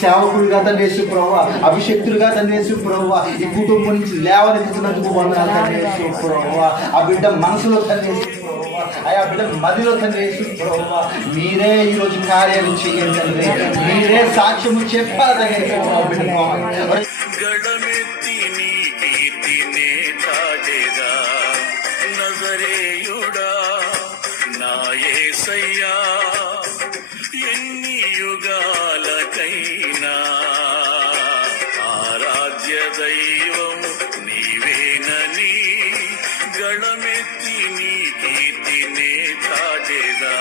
సేవకుడిగా తండ్రి యేసు ప్రభువా, అభిషక్తుడిగా తండ్రి యేసు ప్రభువా, ఈ కుటుంబం నుంచి లేవనెత్తుతున్నందుకు వందనాలు తండ్రి యేసు ప్రభువా. ఆ బిడ్డ మనసులో తండ్రి యేసు ప్రభువా, ఆ బిడ్డ మదిలో తండ్రి యేసు ప్రభువా, మీరే ఈరోజు కార్యాలు చేయండి తండ్రి. మీరే సాక్ష్యము చెప్పాలి తండ్రి ప్రభువా. బిడ్డ ఎన్ని యుగాలకైనా ఆరాధ్య దైవం నీవేనని గళమెత్తి నీ కీర్తినే చాటెదా.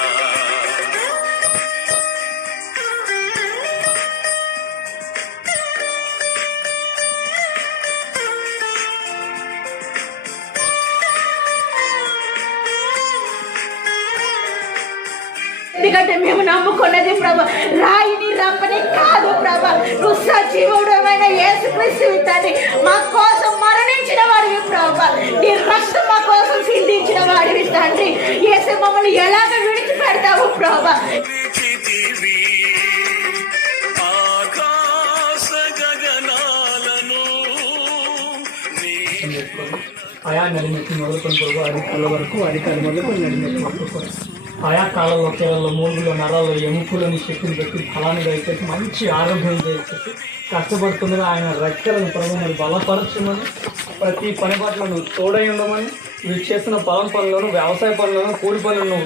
ఎందుకంటే మేము నమ్ముకున్నది ప్రభా రాయిని రప్పని కాదు ప్రభా, నువ్వు సజీవుడమైన యేసుక్రీస్తు తండ్రి, మా కోసం మరణించిన వాడివి ప్రభా, నీ రక్తం మా కోసం సిందించిన వాడివి తండ్రి. యేసు మమ్మల్ని ఎలాగ విడిచిపెడతావు ప్రభా. ఆయా నడిమెత్తి మొదలుకొని ప్రభు అధికారుల వరకు అధికారుల మొదలుకొని నడిమెత్తి మొదలుకొని ఆయా కాలంలో కేవలంలో మూలుగులో నరాల్లో ఎముకలను శక్తిని పెట్టి ఫలాన్ని దయచేసి మంచి ఆరోగ్యం దయచేసి కష్టపడుతుండగా ఆయన రెక్కలను ప్రభు మరి బలపరచమని, ప్రతి పని పట్లను తోడై ఉండమని, వీరు చేస్తున్న పొలం పనులను వ్యవసాయ పనులను కూలి పనులను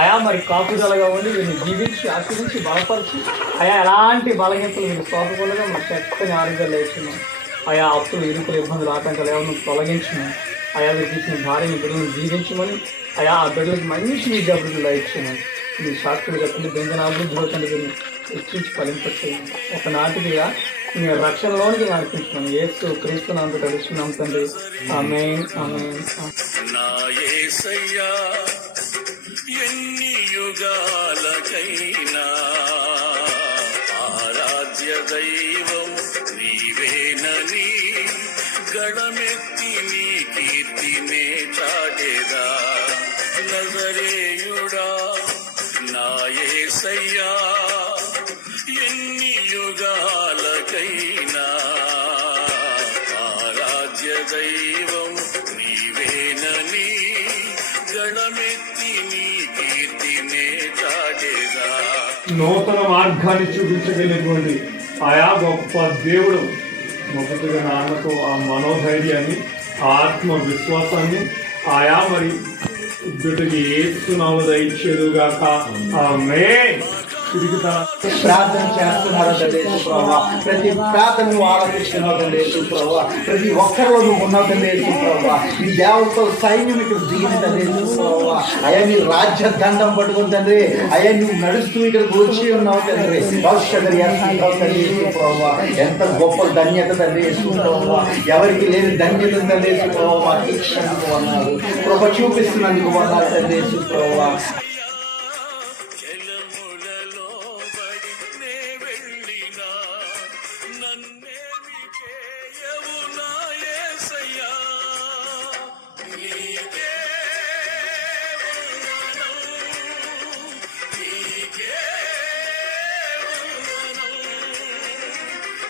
ఆయా మరి కాపుదలగా ఉండి వీరిని జీవించి ఆశ్రయించి బలపరిచి ఆయా ఎలాంటి బలహీనతలు వీరు సోపకుండా మన చక్కని ఆరోగ్యాలు లేచున్నాం. ఆయా అప్పులు ఇరుకులు ఇబ్బందులు ఆటంకాలు ఎవరిని తొలగించినాం. ఆయా వీరికి ఇచ్చిన భార్యని బిడ్డలను జీవించమని, ఆయా ఆ బిడ్డలకు మంచి విద్యాభివృద్ధులు ఇచ్చామని, మీ శాస్త్రులు కట్టండి బెంజన అభివృద్ధిలో తండ్రి వీరిని హెచ్చించి ఫలింపచేయండి. ఒకనాటిదిగా మీ రక్షణలోనికి నడిపించమని యేసు క్రీస్తునామమున తెలుస్తున్నాం తండ్రి. ఆమేన్ ఆమేన్. ఎన్ని యుగాలకైనా ఆరాధ్య దైవం నీవేనని గళమెత్తి నీ కీర్తినే చాటెదా. నజరేయుడా నా యేసయ్యా, ఎన్ని యుగాలకైనా ఆరాధ్య దైవం నీవేనని గళమెత్తి నీ కీర్తినే చాటెదా. నూతన మార్గాన్ని చూపించగలిగినటువంటి ఆయా గొప్ప దేవుడు మొదటిగా నాన్నకు ఆ మనోధైర్యాన్ని, ఆత్మ విశ్వాసాన్ని ఆయా మరి ఇద్దరికి ఏసునామమున దయచేయుగాక. ఆమేన్. ప్రార్థన చేస్తున్నారు తండ్రి యేసు ప్రభువా, ప్రతి ప్రార్థనను ఆలకిస్తున్నావు తండ్రి యేసు ప్రభువా, ప్రతి ఒక్కరిలో నువ్వు ఉన్నావు తండ్రి యేసు ప్రభువా. నీ దేవతతో సైన్యం ఇక్కడ దిగిన తండ్రి యేసు ప్రభువా. అయ్యా నీ రాజ్య దండం పట్టుకుని తండ్రి, అయ్యా నువ్వు నడుస్తూ ఇక్కడికి వచ్చి ఉన్నావు తండ్రి. భవిష్యత్తు తండ్రి యేసు ప్రభువా, ఎంత గొప్ప ధన్యత తండ్రి యేసు ప్రభువా. ఎవరికి లేని ధన్యత తండ్రి యేసు ప్రభువా మాకు ఇచ్చినందుకు అన్నారు, కృప చూపిస్తున్నందుకు అన్నారు తండ్రి యేసు ప్రభువా. నన్నేమి చేయవు నా యేసయ్యా.